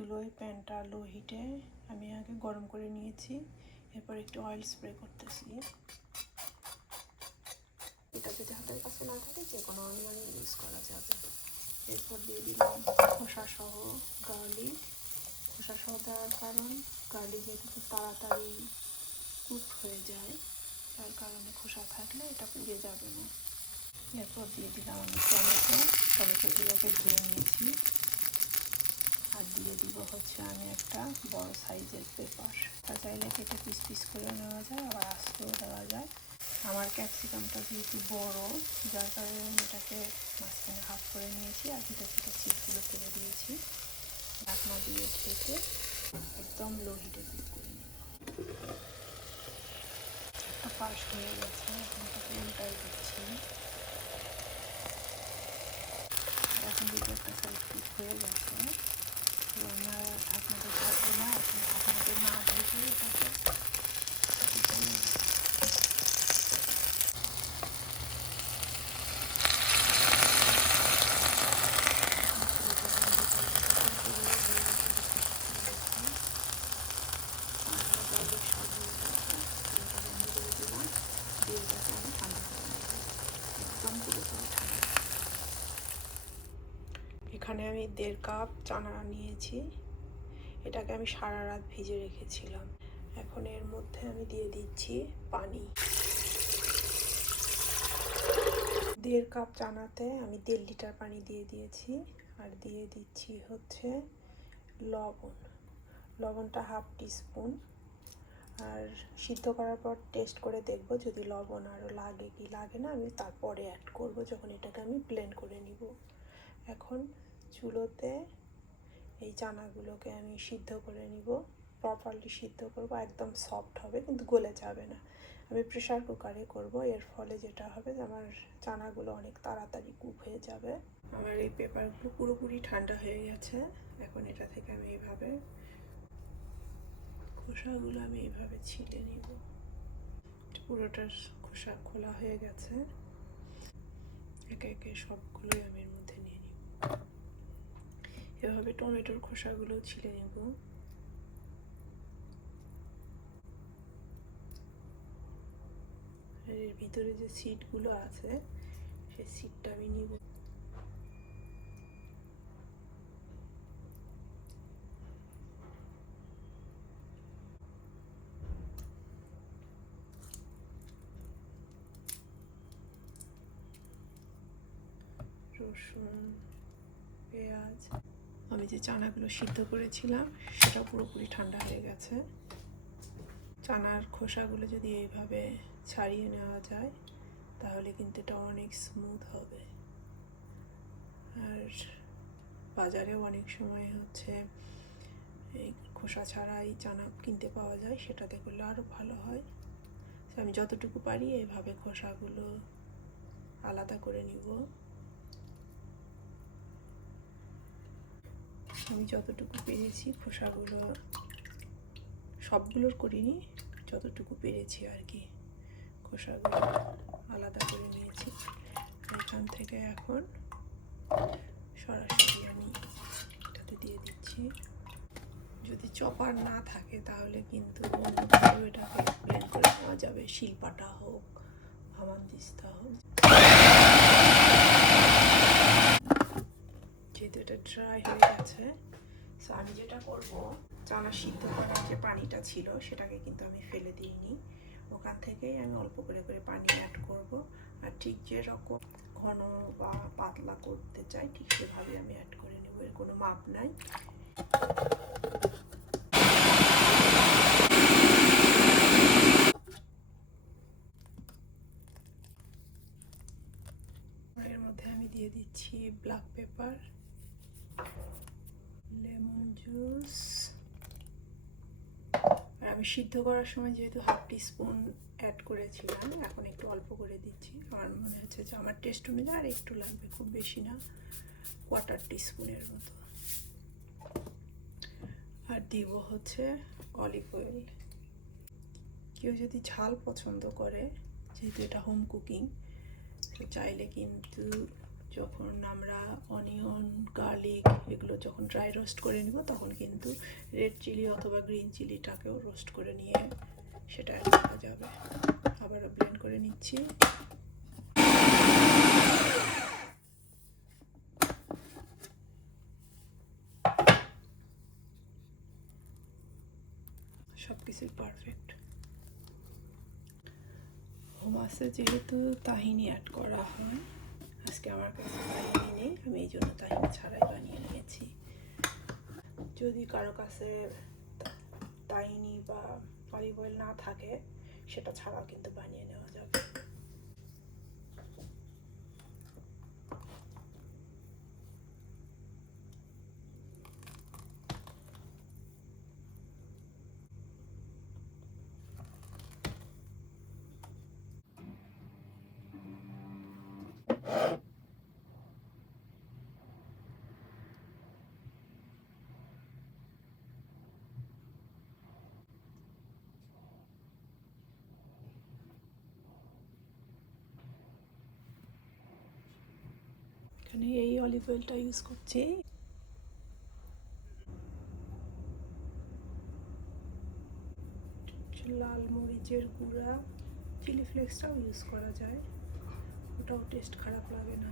চুলোয় প্যানটা লো হিটে আমি আগে গরম করে নিয়েছি, এরপর একটু অয়েল স্প্রে করতেছি। এটা যদি হাতের কাছে না থাকে যে কোনো অয়েল ইউজ করা যাবে। এরপর দিয়ে দিলাম খোসা সহ গার্লিক। খোসা সহ দেওয়ার কারণ গার্লিক যেহেতু খুব তাড়াতাড়ি কুক হয়ে যায়, যার কারণে খোসা থাকলে এটা পুড়ে যাবে না। এরপর দিয়ে দিলাম আমি টমেটোগুলোকে ধুয়ে নিয়েছি। আর দিয়ে দিব হচ্ছে আমি একটা বড় সাইজের পেপার। চাইলে কেটে পিস পিস করে নেওয়া যায়, আবার আস্তেও দেওয়া যায়। আমার ক্যাপসিকামটা যেহেতু বড়, যার কারণে আমি এটাকে মাঝখানে হাফ করে নিয়েছি আর ভিতর থেকে সিডগুলো ফেলে দিয়েছি। ঢাকনা দিয়ে ঢেকে একদম লো হিটে কুক করে নিব। একটা পাশ হয়ে গেছে, এখন এটাকে উল্টাই দিচ্ছি। এখন দিকে একটা সাইড কুক হয়ে গেছে, আমার ঢাকনাটা থাকবে না। এখন ঢাকনাটা না ঢেকে এটাকে এখানে আমি 1.5 কাপ চানা নিয়েছি, এটাকে আমি সারা রাত ভিজে রেখেছিলাম। এখন এর মধ্যে আমি দিয়ে দিচ্ছি পানি। 1.5 কাপ চানাতে আমি 1.5 লিটার পানি দিয়ে দিয়েছি। আর দিয়ে দিচ্ছি হচ্ছে লবণটা হাফ টিস্পুন। আর সিদ্ধ করার পর টেস্ট করে দেখব, যদি লবণ আরও লাগে কি লাগে না আমি তারপরে অ্যাড করব, যখন এটাকে আমি ব্লেন্ড করে নিব। এখন চুলোতে এই চানাগুলোকে আমি সিদ্ধ করে নিব, প্রপারলি সিদ্ধ করব, একদম সফট হবে কিন্তু গলে যাবে না। আমি প্রেশার কুকারে করব, এর ফলে যেটা হবে আমার চানাগুলো অনেক তাড়াতাড়ি কুক হয়ে যাবে। আমার এই পেপারগুলো পুরোপুরি ঠান্ডা হয়ে গেছে। এখন এটা থেকে আমি এইভাবে খোসাগুলো আমি এইভাবে ছিলে নিব। পুরোটার খোসা খোলা হয়ে গেছে, একে একে সবগুলোই আমি এর মধ্যে নিয়ে নিব। এভাবে টমেটোর খোসাগুলো ছিলে নেব। এর ভিতরে যে সিডগুলো আছে সেই সিডটা আমি নিব। রসুন, পেঁয়াজ, আমি যে চানাগুলো সিদ্ধ করেছিলাম সেটা পুরোপুরি ঠান্ডা হয়ে গেছে। চানার খোসাগুলো যদি এইভাবে ছাড়িয়ে নেওয়া যায় তাহলে কিন্তু এটা অনেক স্মুথ হবে। আর বাজারেও অনেক সময় হচ্ছে এই খোসা ছাড়াই চানা কিনতে পাওয়া যায়, সেটাতে করলে আরও ভালো হয়। আমি যতটুকু পারি এইভাবে খোসাগুলো আলাদা করে নিব। আমি যতটুকু পেরেছি খোসাগুলো সবগুলোর করিনি, যতটুকু পেরেছি আর কি খোসাগুলো আলাদা করে নিয়েছি। এখান থেকে এখন সরাসরি আমি এটাতে দিয়ে দিচ্ছি। যদি চপার না থাকে তাহলে কিন্তু অন্যভাবেও এটাকে ব্লেন্ড করে নেওয়া যাবে, শিলপাটা হোক, হামানদিস্তা হোক। যেহেতু এটা ড্রাই হয়ে গেছে, সো আমি যেটা করব, চানা সিদ্ধ করার যে পানিটা ছিল সেটাকে কিন্তু আমি ফেলে দিইনি, ওখান থেকেই আমি অল্প করে করে পানি অ্যাড করব। আর ঠিক যেরকম ঘন বা পাতলা করতে চাই ঠিক সেভাবে আমি অ্যাড করে নেব, এর কোনো মাপ নাই। এর মধ্যে আমি দিয়ে দিচ্ছি ব্ল্যাক পেপার, লেমন জুস। আর আমি সিদ্ধ করার সময় যেহেতু হাফ টিস্পুন অ্যাড করেছিলাম, এখন একটু অল্প করে দিচ্ছি। আমার মনে হচ্ছে যে আমার টেস্ট অনুযায়ী আর একটু লাগবে, খুব বেশি না, 1/4 টিস্পুনের মতো। আর দিব হচ্ছে অলিভ অয়েল। কেউ যদি ঝাল পছন্দ করে, যেহেতু এটা হোম কুকিং, তো চাইলে কিন্তু যখন আমরা অনিয়ন, গার্লিক এগুলো যখন ড্রাই রোস্ট করে নিব, তখন কিন্তু রেড চিলি অথবা গ্রিন চিলিটাকেও রোস্ট করে নিয়ে সেটা অ্যাড করা যাবে। আবারও ব্লেন্ড করে নিচ্ছি। সব কিছুই পারফেক্ট। হোমাসে যেহেতু তাহিনি অ্যাড করা হয়, আজকে আমার কাছে তাহিনি নেই, আমি এই জন্য তাহিনি ছাড়াই বানিয়ে নিয়েছি। যদি কারো কাছে তাহিনি বা অলিভ অয়েল না থাকে, সেটা ছাড়াও কিন্তু বানিয়ে নেওয়া যাবে। এখানে এই অলিভ অয়েলটা ইউজ করছি। লাল মরিচের গুঁড়া, চিলি ফ্লেক্সটাও ইউজ করা যায়, ওটাও টেস্ট খারাপ লাগে না।